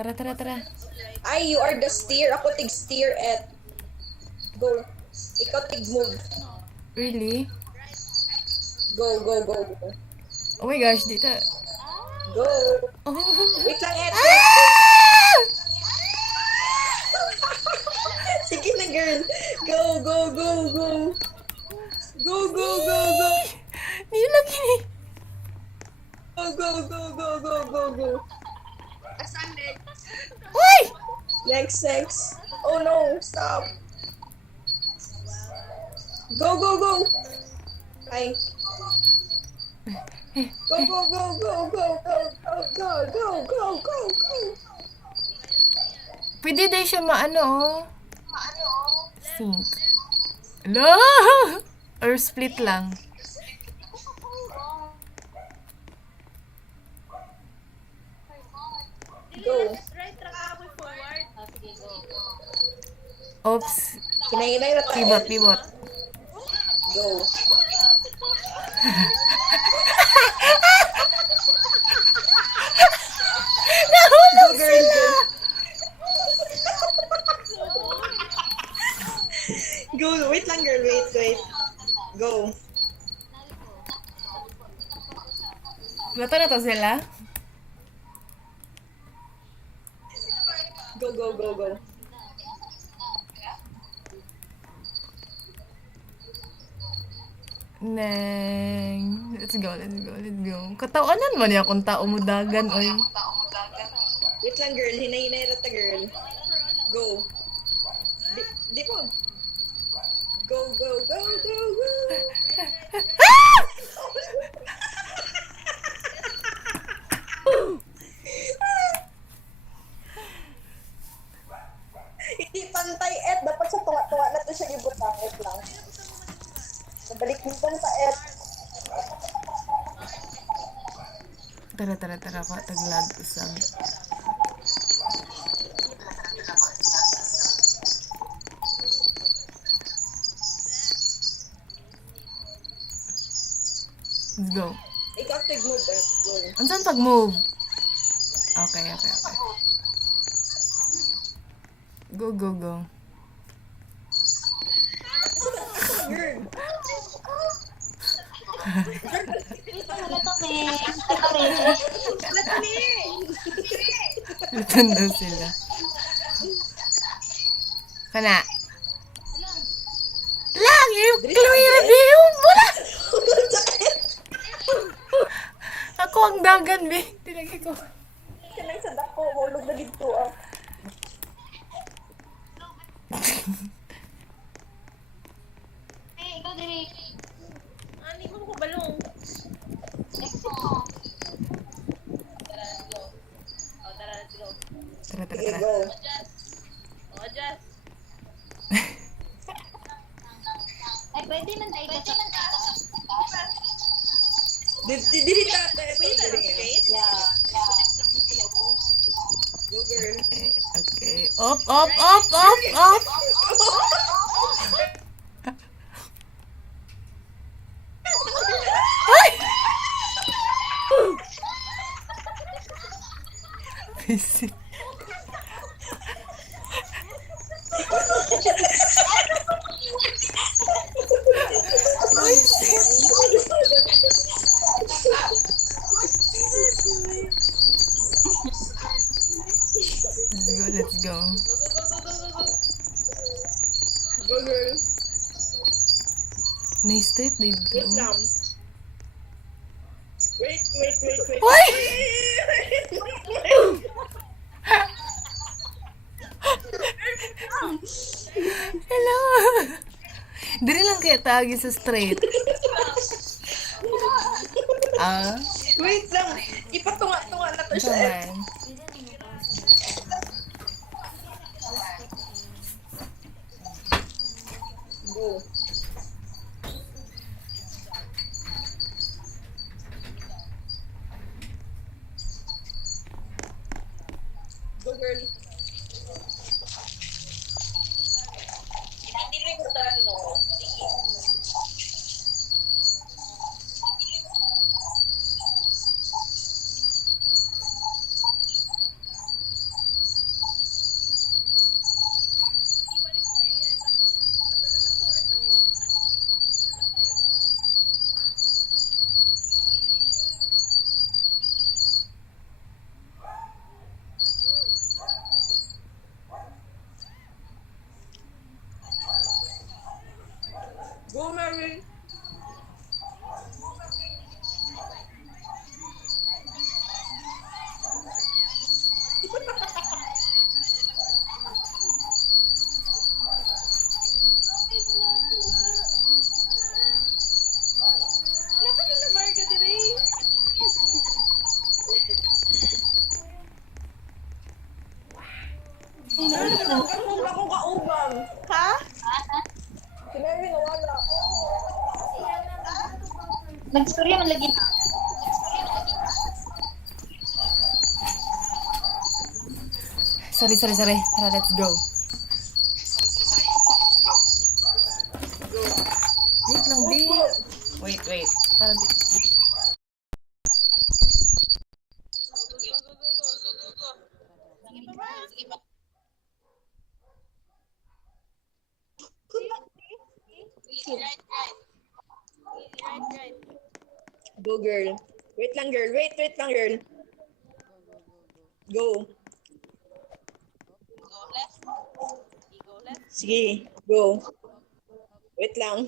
Tara, tara, tara. Ay, you are the steer. Ako tig steer at go. Ikaw tig move. Really? Go, go, go, go. Oh my gosh, dito. Go. Oh. Wait lang, et. Wait, wait. Ah! Sige na, girl. Go, go, go, go. Go, go, go, go. Hindi lang ini. Go, go, go, go, go, go, go. Asan next? Uy! Next, next. Oh no, stop. Go, go, go. Ay. Go, go, go, go, go, go, go, go, go, go, go, go. Pwede din siya maano, oh. Sync. Hello! Or split lang. Go. Oops. Kinay-kinay na tayo. Pivot, pivot. Go. Nahulog Go, girl, sila! Go. Wait lang, girl. Wait, wait. Go. Plato na to sila? Go, go, go, go. Neng. Let's go, let's go, let's go. Katawanan man niya kung tao mo dagan, oy. Wait lang, girl. Hinay-hinay na ta, girl. Go. Di po. Go, go, go, go, go. Hindi pantay, et. Dapat sa tunga-tunga na to siya ibutang. Wait lang. Nabalik mo sa et. Tara, tara, tara. Pataglag usang. Let's go. Ikaw tig-move, et. Go. Ansan pag-move? Okay, okay, okay. Go, go, go. Girl. Lutan daw sila. Kana. Lang! Yung clear view mo na! Ako ang dagan, be. Tinagi ko. Kanang sa dako, hulog na dito, ah. Ikaw diri. Ani mo ko balong. Tara, let's go. Tara, tara, Sige, tara. go. Adjust. Ay, pwede man tayo sa Dili tata. Pwede na straight? Yeah. Go, girl. Okay. Up, up, up, up, up! Ay! Busy. Let's go, let's go. Go, girl. Na-straight dito. Wait lang. Wait, wait, wait, wait. Uy! Hello! Diri lang kaya tagi sa straight. Ah? Wait lang. Ipatunga-tunga na to siya. eh. Saman. Go. Go, girl. Hindi ko talo. Tinawagan mo ba kung kaubang? Ha? Sinabi na wala. Nagstorya man lagi. Sorry. Tara, let's go. Wait lang, B. Wait. Para di... Right. Go, girl. Wait lang, girl. Wait lang, girl. Go. Go left. Sige, go. Wait lang.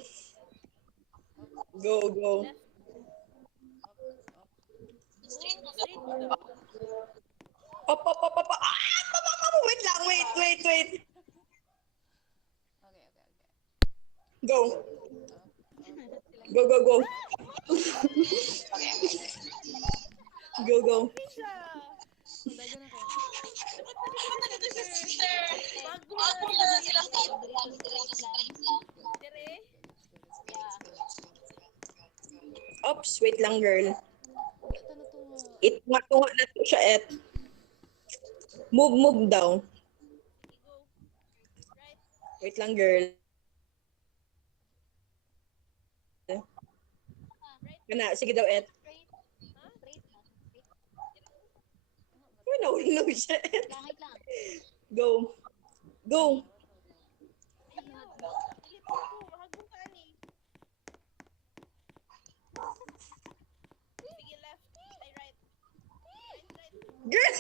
Go. Straight mo daw. Up. Wait lang, wait. Go. Go. Go. Siya. Bago Dire. Oops, wait lang, girl. Tunga na to siya, et. Move daw. Go. Right. Wait lang, girl. Kana, sige daw, et. Uy, nahulog siya, et. Langit lang. Go. Dili po ko. Hagong ka ni. Sige left. Ay right. Right. Girl!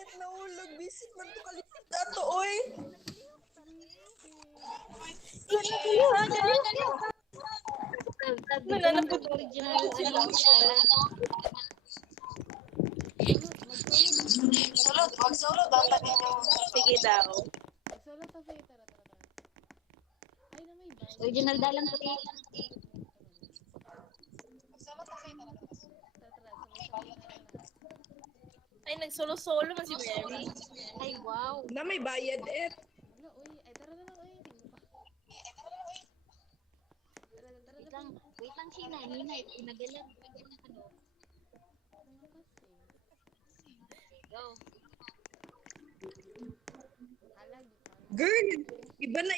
Et, nahulog. Bisit man to kalipit na to, oy. Mananapod original. Sulot. Dapat ninyo. Sige daw. Original dalang puti. Ay, nagsolo-solo man si Mary. Ay, wow. Na may bayad, et. Wait lang siya na. Hinay. Pinagalan. Go. Girl, iba na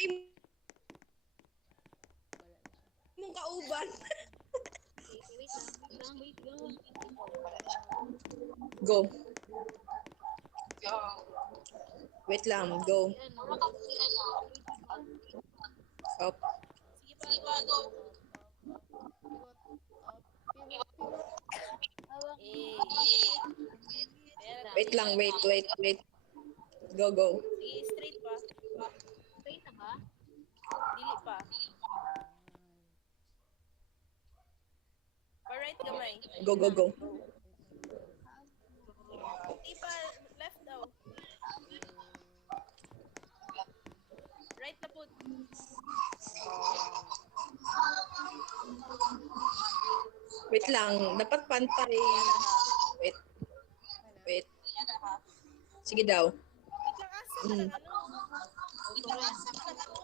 mong kauban. Wait lang. Go. Wait lang, go. Up. Sige pa, go. Eh. Wait lang, wait. Go. Sige, straight pa. Straight na ba? Dili pa. Pa-right gamay. Go. Di pa, left daw. Right na po. Wait lang, dapat pantay. Wait. Sige daw. Wait lang, asa ka ano?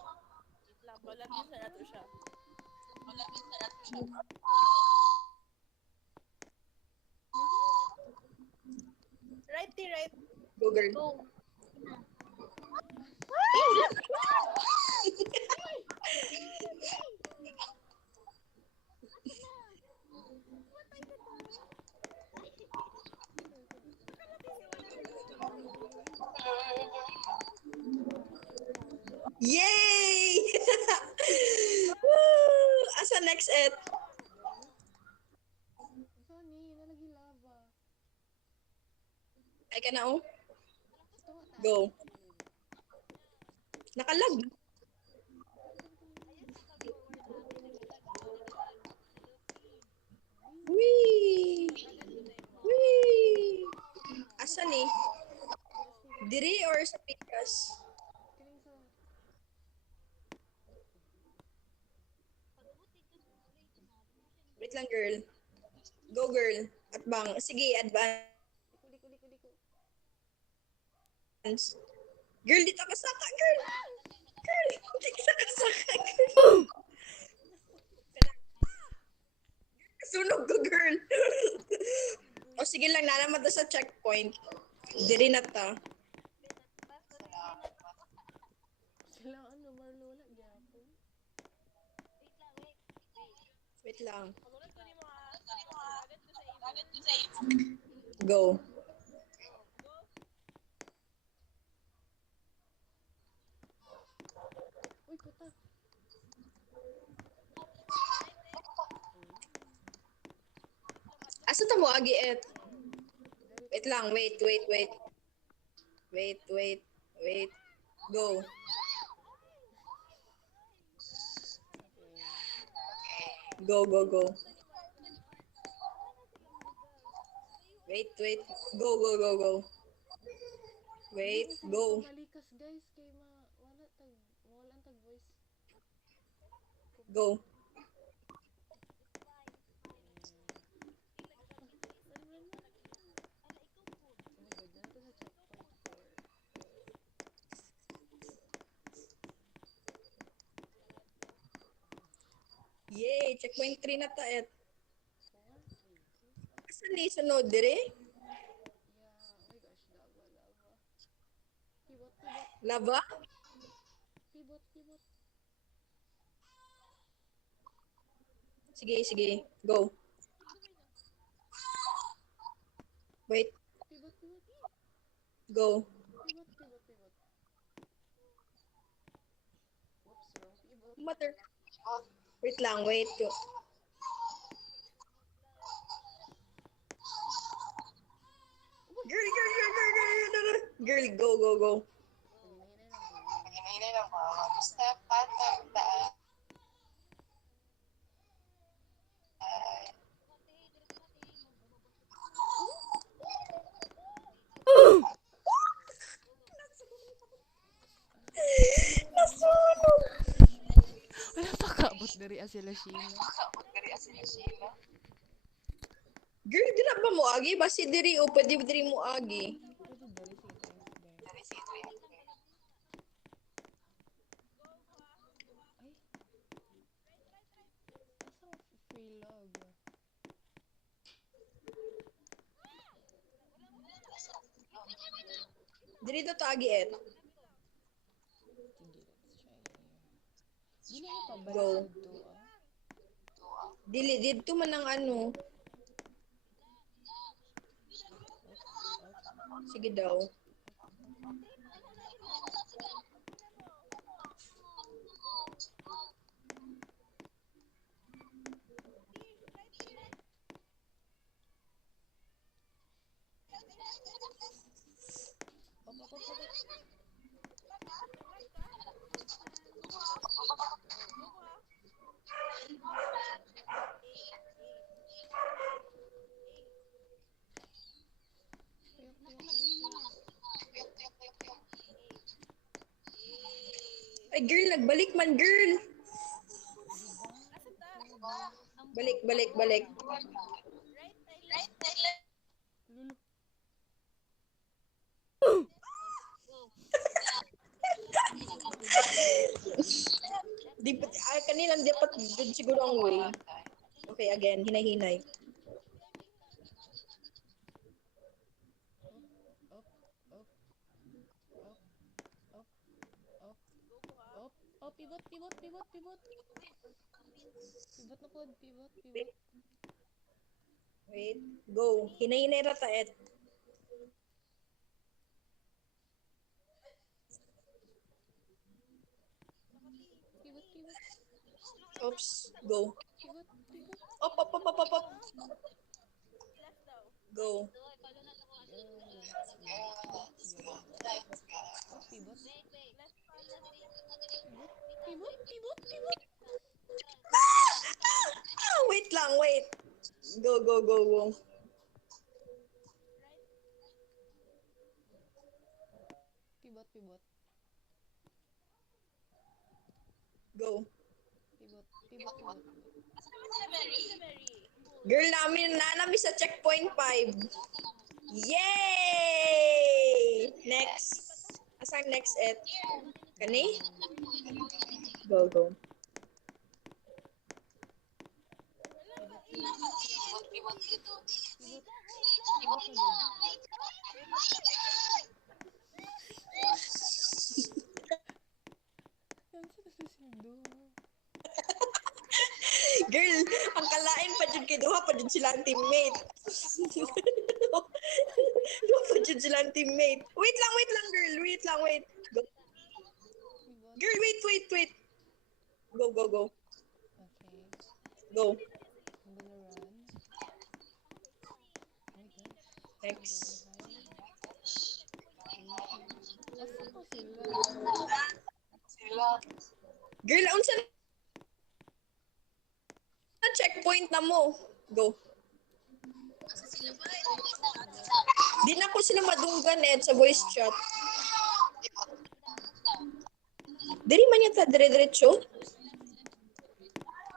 Wait lang, balapin sa nato siya. Right. Go, girl. Go. Yay! Woo! Asa next, et? Ay ka na, oh. Go. Nakalag. Wee! Asa ni? Diri or sa pikas? Wait lang, girl. Go, girl. At bang, sige, advance. Liko. Girl, dito ka saka, girl. Girl, dito ka saka, girl. Sunog ko, girl. O sige lang, nanaman to sa checkpoint. Diri na ta. Sila ano, Marlola, gyapon. Wait lang. Pagunod ko ni mo ha. Agad ko sa imo. Go. Uy, puta. Asa ta mo agi et? Wait lang, wait. Wait. Go. Go. Wait. Go. Wait, go. Balikas guys, kay wala tag voice. Go. Yay, checkpoint 3 na ta et. Asan ni sunod dire? Lava? Pivot. Sige. Go. Wait, Pivot. go. Oops, wrong pivot. Mother. Wait lang, wait. Girl, go. Hinahinay lang ko. Step at the Nasunog. Wala pa kaabot dari sila Sheila. Girl, di na ba mo agi? Basi diri o pwede diri mo agi. Pwede dari sige tayo. Ay. Asang free log? Diri to agi et. Sige, let's try here. Di na yung pabalik Go. dito Dili dito man ang ano. Sige daw. Ay girl, nagbalik man girl. Balik. Lulu. Di pa kanilang dapat dun siguro ang way. Okay, again, hinay. Up. Pivot. Pivot na pod, pivot. Wait, go. Hinay rata et. Pivot. Oops, go. Pivot. Up. Go. Pivot. Wait lang, wait. Go. Pivot. Go. Pivot. Girl, namin sa checkpoint 5. Yay! Next. Asang next et? Kani? Go, go. Yan sa nasusundo. Girl, ang kalain pa dyan kay Duha pa dyan sila ang teammate. Duha pa dyan sila ang teammate. Wait lang, girl. Wait lang, wait. Go. Pivot. Girl, wait. Go, go, go. Okay. Go. I'm gonna run. Oh my gosh. Next. Asa pa sila? Girl, unsa na checkpoint na mo? Go. Di na ko sila madunggan sa voice chat. Diri man yata dire-diretso. Te,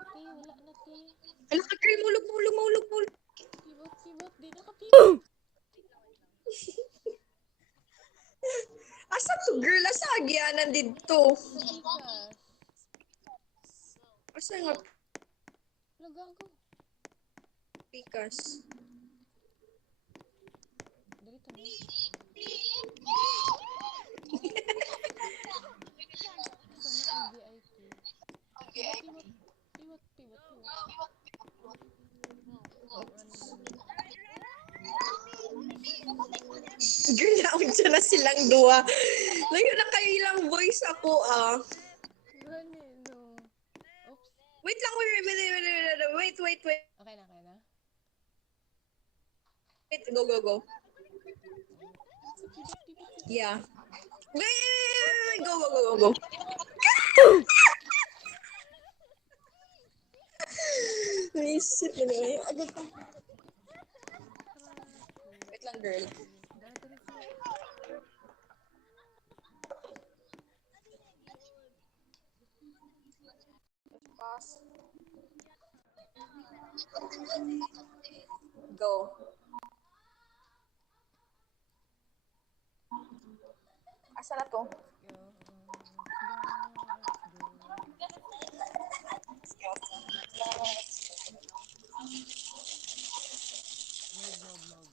wala na te. Hala ka, girl, mulog. Pivot. Di na ka pivot. Asa to, girl? Asa agyanan dito? Sa bigas. Asa nga Lagago. pikas? Dali to mo. Sana ang VIP. Pivot. Oh, Girl, naon siya na silang duwa. Layo na kayo ilang voice ako, Run eh, no. Oops. Wait lang, wait. Okay na. Wait, go. Pivot. Yeah. Wait, go. Naisip na naman yung agad pa. Wait lang, girl. Dali sila. Go. Asa na to? Mog.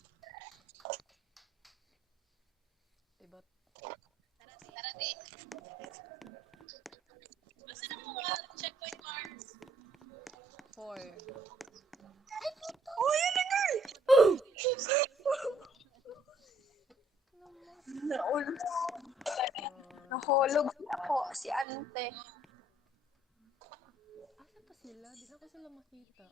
Pivot. Four. Oh, yun na, girl! Nahulog ako si ante. Asa pa sila? Di na ko sila makita.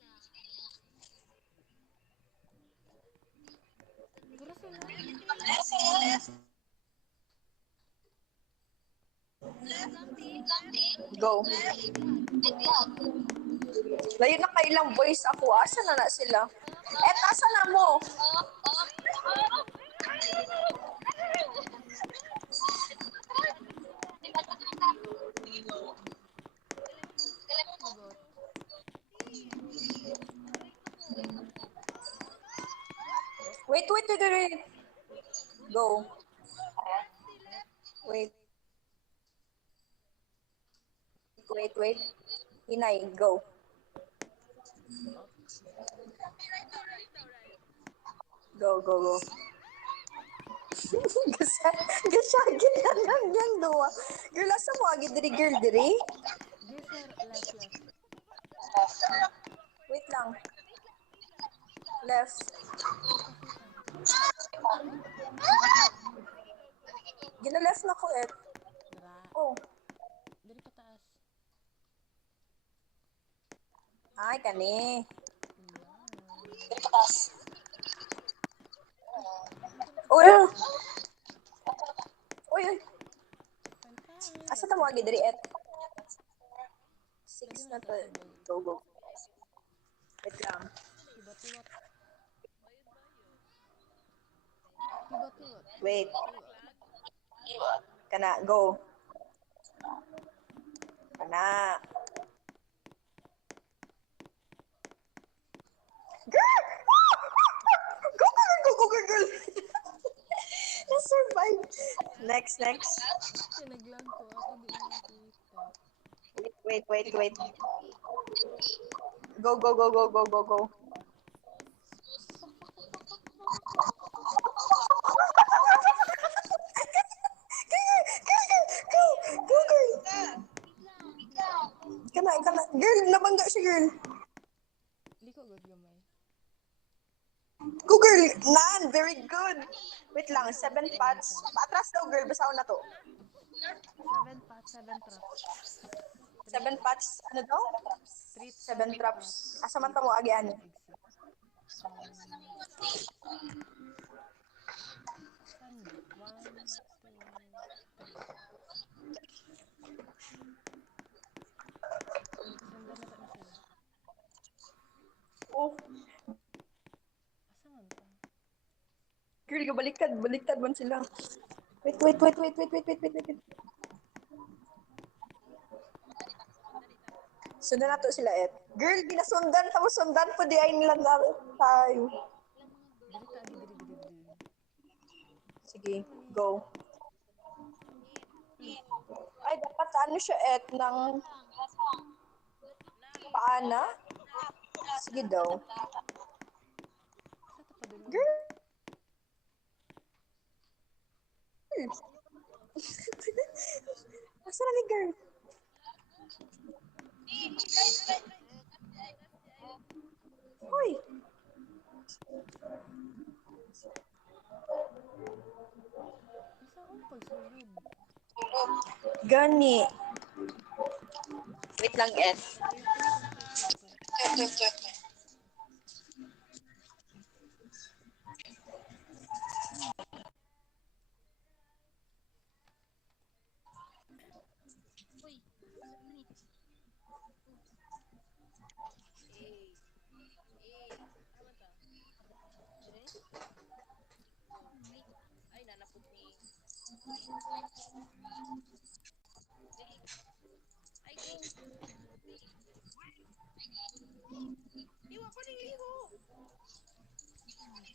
Wala sila. Go. Layo na kailang voice ako. Asa na sila? Asa na mo? Pivot. Wait. Go. Wait. Inay, go. Go. Gasagin na lang yan, duwa. Girl, asa mo agi diri, girl, diri? This left. Wait lang. Left. Gina-left na ko Dara. Oh. Dali pataas. Ay, kani. Uy. Asa ta mo agi diri, 6 na to. Go. Wait lang. Pivot. Wait. Kana, go. Kana. Next. Pinaglag ko. Ako di mo nakita. Wait. Go. Go, girl. Kana. Girl, nabangga siya, girl. Liko gud gamay. Go, girl. Nan, very good. Wait lang, 7 pots. Atras daw, girl. Basaw na to. 7 pots, 7 traps. 7 pots, ano daw? 7 traps. Asa man mo agian? Saan ba? 1, 2, 3. Sanda na ta na sila. Oh, Asa man ta? girl, baliktad man sila. Wait. Sundan na to sila, Girl, binasundan, tapos sundan po di ay nilang tayo. Diri ta diri. Sige, go. Ay, dapat ano siya, ng paana? Sige daw. Sa ta pa dulong. Girl! Asa na ni girl? Hoy! Asa ang pagsulod? Gani. Wait lang, Ed. Iwa ko ning liho. Saan na ni?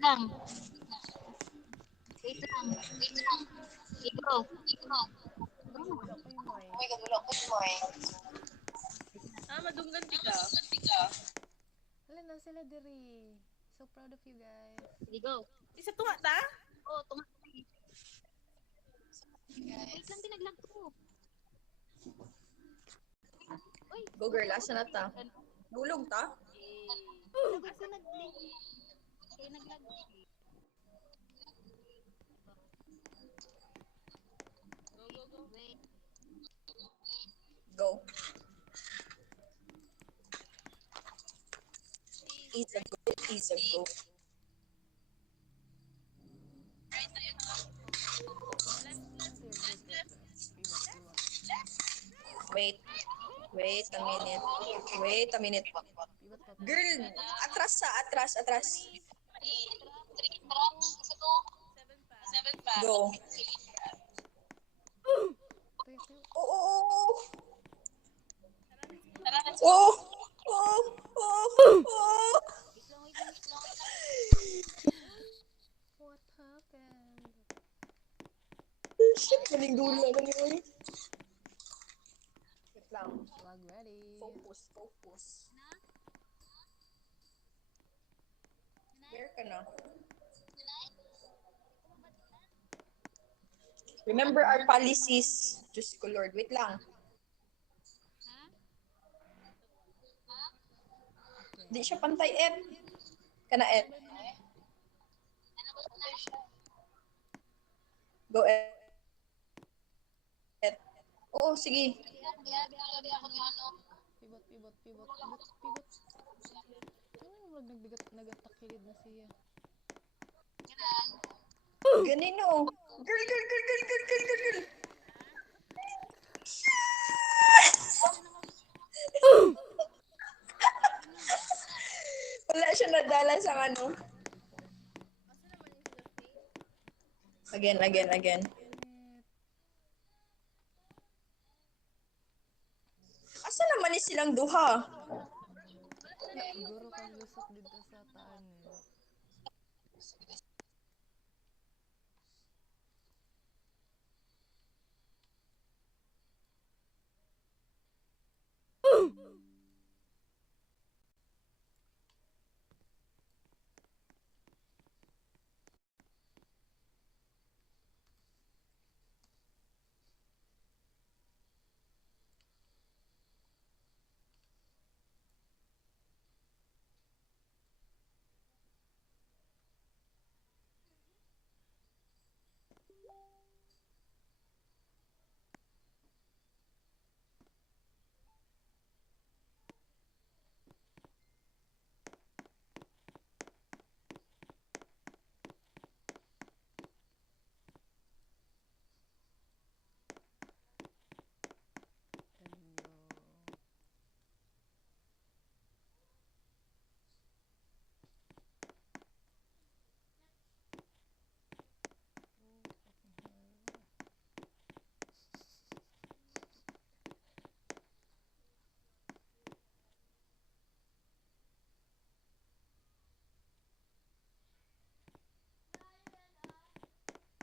Lang. Wait lang. Ikaw. Wala ko yung mic. Oh my God, wala ko yung Madunggan di ka. Hala na sila diri. So proud of you guys. Ikaw. Isa tunga ta? Oh, tumakay. Wait lang, tinaglag ko. Uy, Go, girl. Asa na ta? Bulog ta? naglag ko nag-link. Kaya naglag. Go. Wait. Go. Easy go. Wait a minute. Ibat pa. Girl, atras. 3 drops. Isa to. 7 pa. Go. Tuyo. Oh. Tara na. Oh. Wait lang. What happened? Shit, maling dula na niyo. Wait lang. Flag ready. Focus. Where ka na? Remember our policies. Diyos ko, Lord. Wait lang. Di siya pantay, Ed. Kana, Ed. Go, Ed. Oo, sige. Pivot. Ano yung nagatakilid na siya? Ganino. Girl. Wala siya nadala sa ano. Asa naman yung sila Faith? Again. Asa naman ni silang duha? Guro kang lusot dito sa taan eh.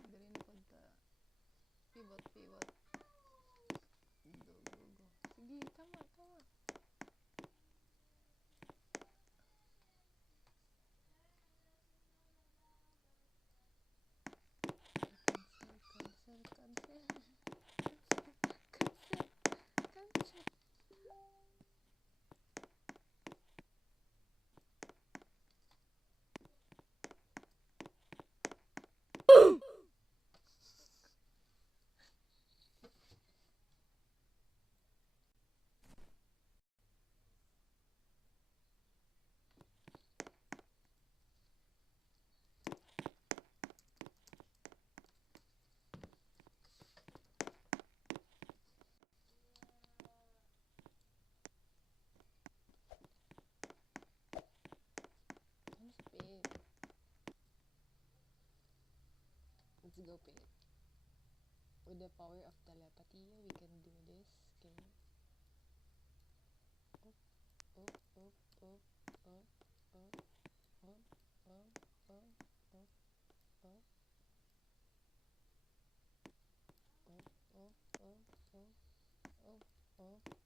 Dali na punta. Pivot. Go. Sige, tama. Cancel. Ano si Pip? Let's go, Pip. With the power of telepathy, we can do this. Okay. Up. Up.